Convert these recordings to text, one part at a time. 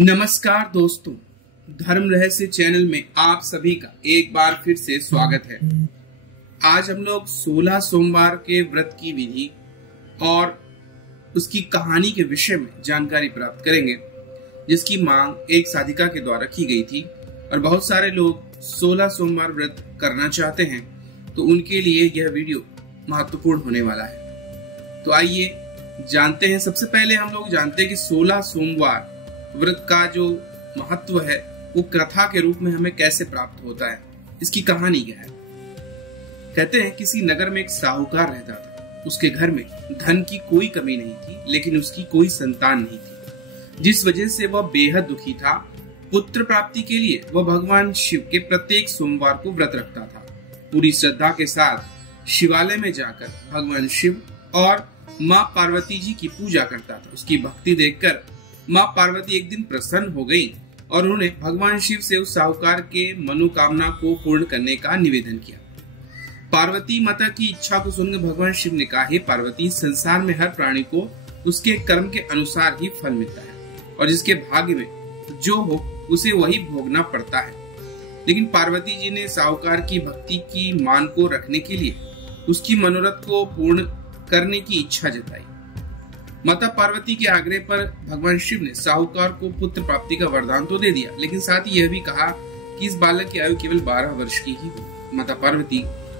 नमस्कार दोस्तों, धर्म रहस्य चैनल में आप सभी का एक बार फिर से स्वागत है। आज हम लोग 16 सोमवार के व्रत की विधि और उसकी कहानी के विषय में जानकारी प्राप्त करेंगे, जिसकी मांग एक साधिका के द्वारा की गई थी और बहुत सारे लोग 16 सोमवार व्रत करना चाहते हैं, तो उनके लिए यह वीडियो महत्वपूर्ण होने वाला है। तो आइए जानते हैं। सबसे पहले हम लोग जानते हैं कि 16 सोमवार व्रत का जो महत्व है वो कथा के रूप में हमें कैसे प्राप्त होता है। इसकी कहानी क्या है? कहते हैं किसी नगर में एक साहूकार रहता था। उसके घर में धन की कोई कमी नहीं थी, लेकिन उसकी कोई संतान नहीं थी, जिस वजह से वह बेहद दुखी था। पुत्र प्राप्ति के लिए वह भगवान शिव के प्रत्येक सोमवार को व्रत रखता था। पूरी श्रद्धा के साथ शिवालय में जाकर भगवान शिव और माँ पार्वती जी की पूजा करता था। उसकी भक्ति देखकर माँ पार्वती एक दिन प्रसन्न हो गई और उन्होंने भगवान शिव से उस साहूकार के मनोकामना को पूर्ण करने का निवेदन किया। पार्वती माता की इच्छा को सुनकर भगवान शिव ने कहा, हे पार्वती, संसार में हर प्राणी को उसके कर्म के अनुसार ही फल मिलता है और जिसके भाग्य में जो हो उसे वही भोगना पड़ता है। लेकिन पार्वती जी ने साहूकार की भक्ति की मान को रखने के लिए उसकी मनोरथ को पूर्ण करने की इच्छा जताई। माता पार्वती के आग्रह पर भगवान शिव ने साहूकार को पुत्र प्राप्ति का वरदान तो दे दिया, लेकिन साथ ही यह भी कहा कि इस बालक की आयु केवल 12 वर्ष की ही हो। माता पार्वती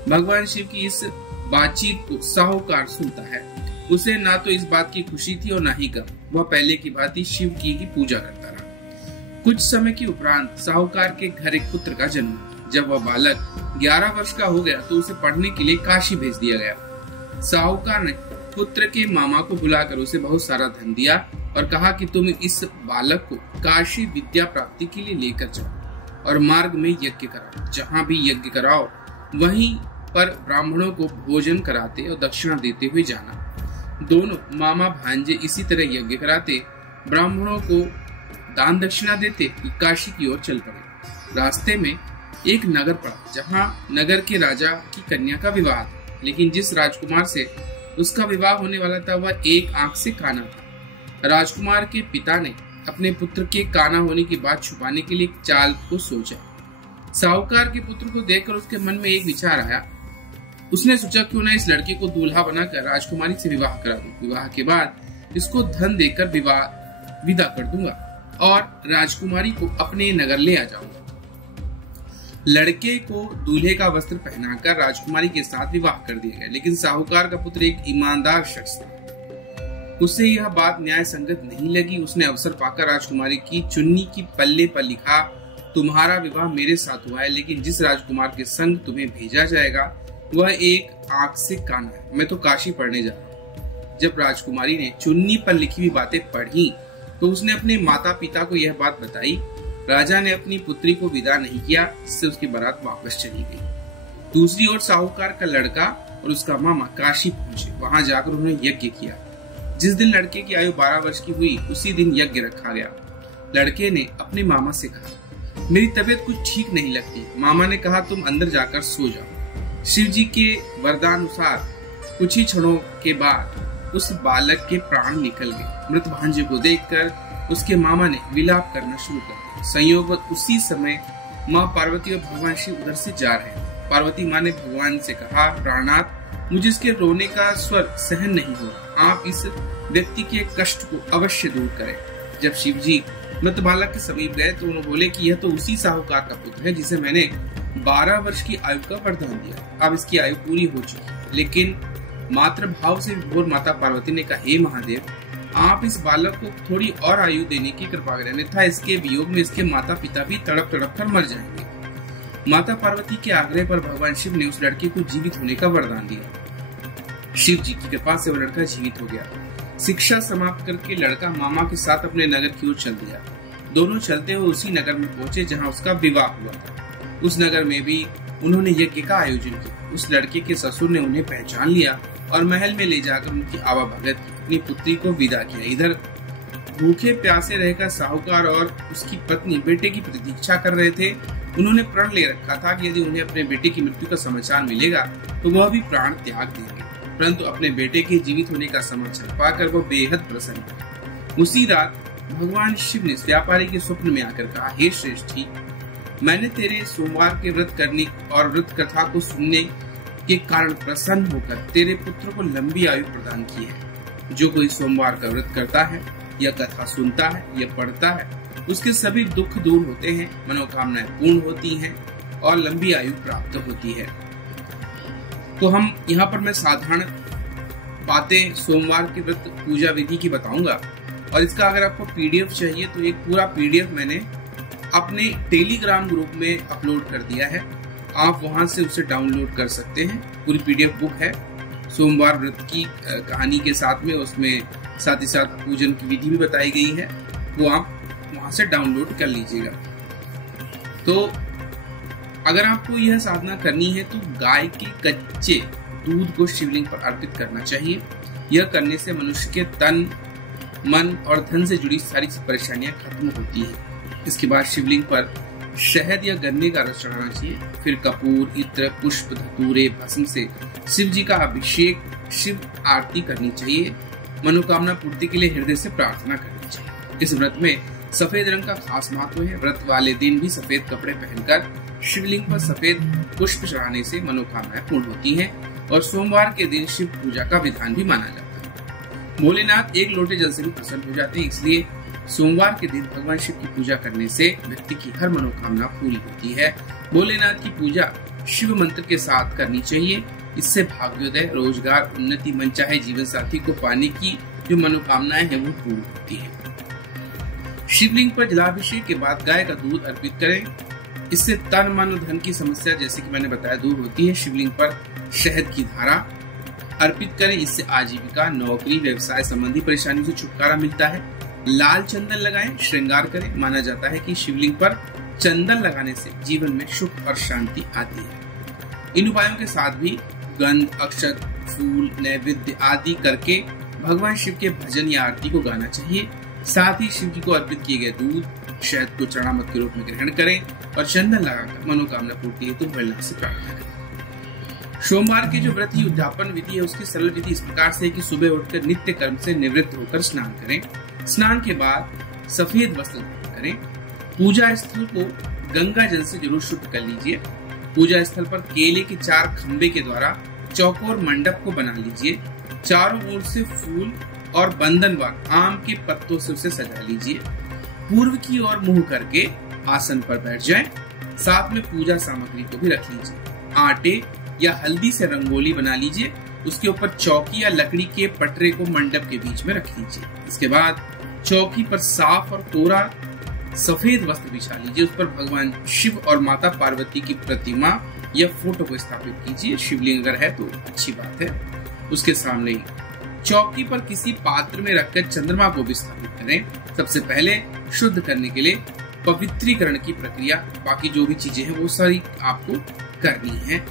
भगवान शिव की इस बातचीत को साहूकार सुनता है। उसे ना तो इस बात की खुशी थी और ना ही गम। वह पहले की भांति शिव की ही पूजा करता रहा। कुछ समय के उपरांत साहूकार के घर एक पुत्र का जन्म हुआ। जब वह बालक 11 वर्ष का हो गया तो उसे पढ़ने के लिए काशी भेज दिया गया। साहूकार ने पुत्र के मामा को बुलाकर उसे बहुत सारा धन दिया और कहा कि तुम इस बालक को काशी विद्या प्राप्ति के लिए लेकर जाओ और मार्ग में यज्ञ कराओ। जहाँ भी यज्ञ कराओ वहीं पर ब्राह्मणों को भोजन कराते और दक्षिणा देते हुए जाना। दोनों मामा भांजे इसी तरह यज्ञ कराते, ब्राह्मणों को दान दक्षिणा देते, काशी की ओर चल पड़े। रास्ते में एक नगर पड़ा, जहाँ नगर के राजा की कन्या का विवाह था। लेकिन जिस राजकुमार से उसका विवाह होने वाला था वह एक आंख से काना था। राजकुमार के पिता ने अपने पुत्र के काना होने की बात छुपाने के लिए एक चाल को सोचा। साहूकार के पुत्र को देखकर उसके मन में एक विचार आया। उसने सोचा, क्यों ना इस लड़के को दूल्हा बनाकर राजकुमारी से विवाह करा दूं। विवाह के बाद इसको धन देकर विदा कर दूंगा और राजकुमारी को अपने नगर ले आ जाऊंगा। लड़के को दूल्हे का वस्त्र पहनाकर राजकुमारी के साथ विवाह कर दिया गया। लेकिन साहूकार का पुत्र एक ईमानदार शख्स था। उसे यह बात न्याय संगत नहीं लगी। उसने अवसर पाकर राजकुमारी की चुन्नी की पल्ले पर लिखा, तुम्हारा विवाह मेरे साथ हुआ है, लेकिन जिस राजकुमार के संग तुम्हें भेजा जाएगा वह एक आंख से काना है। मैं तो काशी पढ़ने जा रहा हूँ। जब राजकुमारी ने चुन्नी पर लिखी हुई बातें पढ़ी तो उसने अपने माता पिता को यह बात बताई। राजा ने अपनी पुत्री को विदा नहीं किया, जिससे उसकी बारात वापस चली गई। दूसरी ओर साहूकार का लड़का और उसका मामा काशी पहुंचे। वहां जाकर उन्होंने यज्ञ किया। जिस दिन लड़के की आयु 12 वर्ष की हुई उसी दिन यज्ञ रखा गया। लड़के ने अपने मामा से कहा, मेरी तबीयत कुछ ठीक नहीं लगती। मामा ने कहा, तुम अंदर जाकर सो जाओ। शिव जी के वरदानुसार कुछ ही क्षणों के बाद उस बालक के प्राण निकल गए। मृत भांजे को देखकर उसके मामा ने विलाप करना शुरू कर दिया। संयोगवश उसी समय माँ पार्वती और भगवान शिव उधर से जा रहे थे। पार्वती माँ ने भगवान से कहा, प्राणनाथ, मुझे इसके रोने का स्वर सहन नहीं हो रहा। आप इस व्यक्ति के कष्ट को अवश्य दूर करें। जब शिव जी मृत बालक के समीप गए तो उन्होंने बोले कि यह तो उसी साहूकार का पुत्र है जिसे मैंने 12 वर्ष की आयु का वरदान दिया। अब इसकी आयु पूरी हो चुकी है। लेकिन मातृभाव से विभोर माता पार्वती ने कहा, हे महादेव, आप इस बालक को थोड़ी और आयु देने की कृपा करें, अन्यथा इसके वियोग में इसके माता पिता भी तड़प तड़प कर मर जाएंगे। माता पार्वती के आग्रह पर भगवान शिव ने उस लड़के को जीवित होने का वरदान दिया। शिव जी की कृपा से वह लड़का जीवित हो गया। शिक्षा समाप्त करके लड़का मामा के साथ अपने नगर की ओर चल दिया। दोनों चलते हुए उसी नगर में पहुंचे जहाँ उसका विवाह हुआ था। उस नगर में भी उन्होंने यज्ञ का आयोजन किया। उस लड़के के ससुर ने उन्हें पहचान लिया और महल में ले जाकर उनकी आवाभगत की, अपनी पुत्री को विदा किया। इधर भूखे प्यासे रहकर साहूकार और उसकी पत्नी बेटे की प्रतीक्षा कर रहे थे। उन्होंने प्रण ले रखा था कि यदि उन्हें अपने बेटे की मृत्यु का समाचार मिलेगा तो वह भी प्राण त्याग देंगे। परंतु अपने बेटे के जीवित होने का समाचार पाकर वह बेहद प्रसन्न हुए। उसी रात भगवान शिव ने व्यापारी के स्वप्न में आकर कहा, हे श्रेष्ठी, मैंने तेरे सोमवार के व्रत करने और व्रत कथा को सुनने के कारण प्रसन्न होकर तेरे पुत्र को लंबी आयु प्रदान की है। जो कोई सोमवार का व्रत करता है या कथा सुनता है या पढ़ता है, उसके सभी दुख दूर होते हैं, मनोकामनाएं पूर्ण होती हैं और लंबी आयु प्राप्त होती है। तो हम यहाँ पर मैं साधारण बातें सोमवार के व्रत पूजा विधि की बताऊंगा, और इसका अगर आपको पीडीएफ चाहिए तो एक पूरा पीडीएफ मैंने अपने टेलीग्राम ग्रुप में अपलोड कर दिया है। आप वहां से उसे डाउनलोड कर सकते हैं। पूरी पीडीएफ बुक है सोमवार व्रत की कहानी के साथ में, उसमें साथ ही साथ पूजन की विधि भी बताई गई है, वो आप वहां से डाउनलोड कर लीजिएगा। तो अगर आपको यह साधना करनी है तो गाय के कच्चे दूध को शिवलिंग पर अर्पित करना चाहिए। यह करने से मनुष्य के तन, मन और धन से जुड़ी सारी परेशानियां खत्म होती हैं। इसके बाद शिवलिंग पर शहद या गन्ने का रस चढ़ाना चाहिए। फिर कपूर, इत्र, पुष्प, धतूरे, भस्म से शिव जी का अभिषेक, शिव आरती करनी चाहिए। मनोकामना पूर्ति के लिए हृदय से प्रार्थना करनी चाहिए। इस व्रत में सफेद रंग का खास महत्व है। व्रत वाले दिन भी सफेद कपड़े पहनकर शिवलिंग पर सफेद पुष्प चढ़ाने से मनोकामनाएं पूर्ण होती हैं और सोमवार के दिन शिव पूजा का विधान भी माना जाता है। भोलेनाथ एक लोटे जल से भी प्रसन्न हो जाते हैं, इसलिए सोमवार के दिन भगवान शिव की पूजा करने से व्यक्ति की हर मनोकामना पूरी होती है। भोलेनाथ की पूजा शिव मंत्र के साथ करनी चाहिए। इससे भाग्योदय, रोजगार, उन्नति, मनचाहे जीवन साथी को पाने की जो मनोकामनाएं हैं वो पूरी होती है। शिवलिंग पर जलाभिषेक के बाद गाय का दूध अर्पित करें। इससे तन, मन और धन की समस्या, जैसे कि मैंने बताया, दूर होती है। शिवलिंग पर शहद की धारा अर्पित करें। इससे आजीविका, नौकरी, व्यवसाय संबंधी परेशानियों से छुटकारा मिलता है। लाल चंदन लगाएं, श्रृंगार करें। माना जाता है कि शिवलिंग पर चंदन लगाने से जीवन में सुख और शांति आती है। इन उपायों के साथ भी गंध, अक्षत, फूल, नैवेद्य आदि करके भगवान शिव के भजन या आरती को गाना चाहिए। साथ ही शिव जी को अर्पित किए गए दूध, शहद को चरणामृत के रूप में ग्रहण करें और चंदन लगाकर मनोकामना पूर्ति हेतु भोलेनाथ से प्रार्थना करें। सोमवार के जो व्रत की उद्यापन विधि है, उसकी सरल विधि इस प्रकार से है कि सुबह उठकर नित्य कर्म से निवृत्त होकर स्नान करें। स्नान के बाद सफेद वस्त्र धारण करें। पूजा स्थल को गंगा जल से जरूर शुद्ध कर लीजिए। पूजा स्थल पर केले के 4 खंबे के द्वारा चौकोर मंडप को बना लीजिए। चारों ओर से फूल और बंधनवार आम के पत्तों से उसे सजा लीजिए। पूर्व की ओर मुंह करके आसन पर बैठ जाएं। साथ में पूजा सामग्री को भी रख लीजिए। आटे या हल्दी से रंगोली बना लीजिए। उसके ऊपर चौकी या लकड़ी के पटरे को मंडप के बीच में रख लीजिए। इसके बाद चौकी पर साफ और कोरा सफेद वस्त्र बिछा लीजिए। उस पर भगवान शिव और माता पार्वती की प्रतिमा या फोटो को स्थापित कीजिए। शिवलिंग अगर है तो अच्छी बात है। उसके सामने ही चौकी पर किसी पात्र में रखकर चंद्रमा को भी स्थापित करें। सबसे पहले शुद्ध करने के लिए पवित्रीकरण की प्रक्रिया, बाकी जो भी चीजें हैं वो सारी आपको करनी है।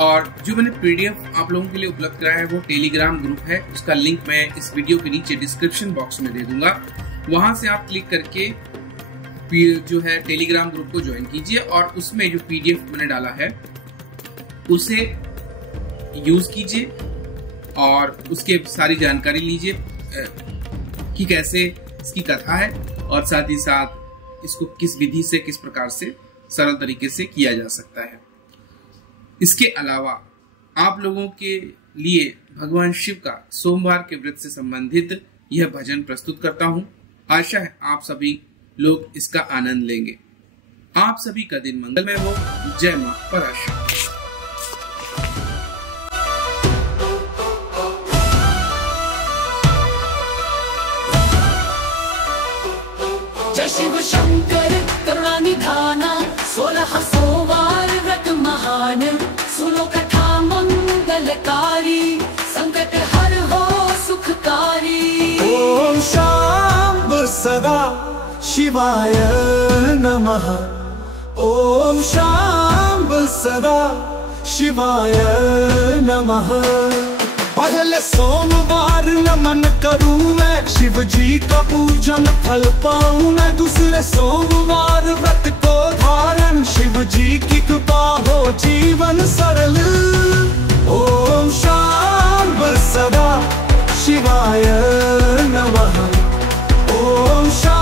और जो मैंने पीडीएफ आप लोगों के लिए उपलब्ध कराया है वो टेलीग्राम ग्रुप है। उसका लिंक मैं इस वीडियो के नीचे डिस्क्रिप्शन बॉक्स में दे दूंगा। वहां से आप क्लिक करके जो है टेलीग्राम ग्रुप को ज्वाइन कीजिए और उसमें जो पीडीएफ मैंने डाला है उसे यूज कीजिए और उसके सारी जानकारी लीजिए कि कैसे इसकी कथा है और साथ ही साथ इसको किस विधि से, किस प्रकार से सरल तरीके से किया जा सकता है। इसके अलावा आप लोगों के लिए भगवान शिव का सोमवार के व्रत से संबंधित यह भजन प्रस्तुत करता हूं। आशा है आप सभी लोग इसका आनंद लेंगे। आप सभी का दिन मंगलमय हो। जय मां पराशक्ति। जय शिव शंकर करुणा निधाना, 16 सोमवार व्रत महान, सुनो कथा मंगलकारी, संकट हर हो सुखकारी। ओम शांब सदा शिवाय नमः। ओम शांब सदा शिवाय नमः। पहले सोमवार नमन करूं मैं, शिव जी का पूजन फल पाऊं मैं। दूसरे सोमवार व्रत को धारण, शिव जी की कृपा हो जीवन सरल। ओम शांब सदा शिवाय नमः। ओम शांब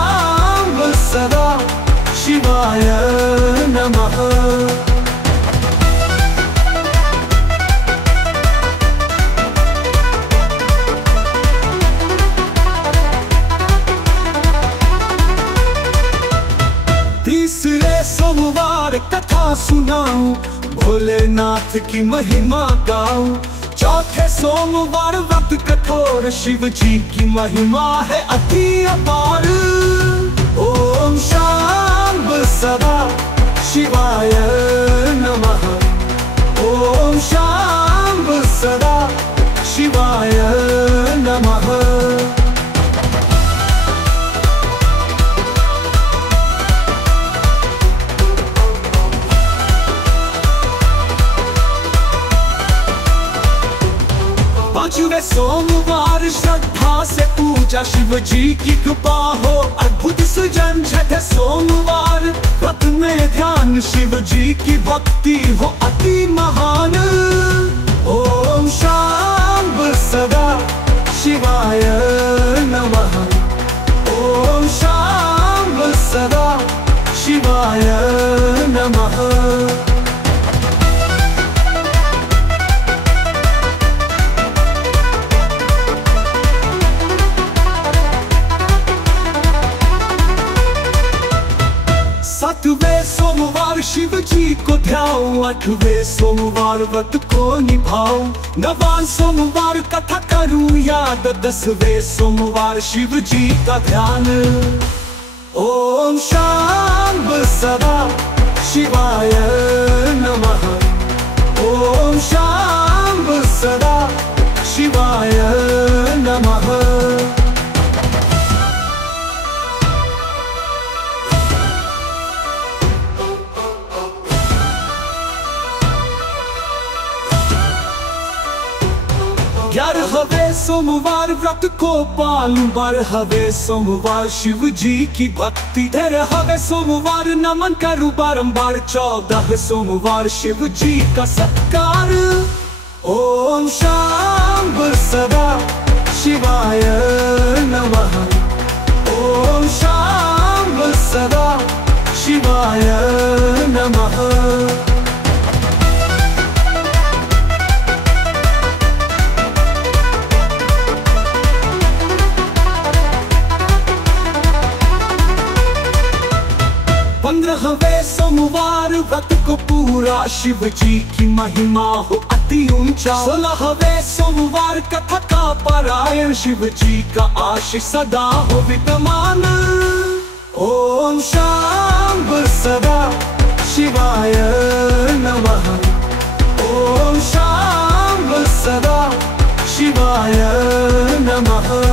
सुनाऊं, भोलेनाथ की महिमा गाऊं। चौथे सोमवार व्रत कठोर, शिव जी की महिमा है अति अपार। ओम शांब सदा शिवाय नमः। ओम शांब सदा शिवाय नमः। पांचवें सोमवार श्रद्धा से पूजा, शिव जी की कृपा हो अद्भुत सृजन। छठे सोमवार व्रत में ध्यान, शिव जी की भक्ति हो अति महान। ओम शांब सदा शिवाय नमः। ओम शांब सदा शिवाय नमः। सातवें सोमवार शिव जी को ध्याऊं, आठवें सोमवार व्रत को निभाऊं। नवां सोमवार कथा करूं याद, 10वें सोमवार शिव जी का ध्यान। ओम शांब सदा शिवाय नमः। ओम शांब सदा शिवाय नमः। ग्यारहवें सोमवार व्रत को पालूं, 12वें सोमवार शिव जी की भक्ति। 13वें सोमवार नमन करूं बारंबार, 14वें सोमवार शिव जी का सत्कार। ओम शांब सदा शिवाय नमः। ओम शांब सदा शिवाय नमः। पंद्रहवें सोमवार व्रत को पूरा, शिव जी की महिमा हो अति ऊंचा। 16वें सोमवार कथा का पारायण, शिव जी का आशीष सदा हो विद्यमान। ओम शांब सदा शिवाय नमः। ओम शांब सदा शिवाय नमः।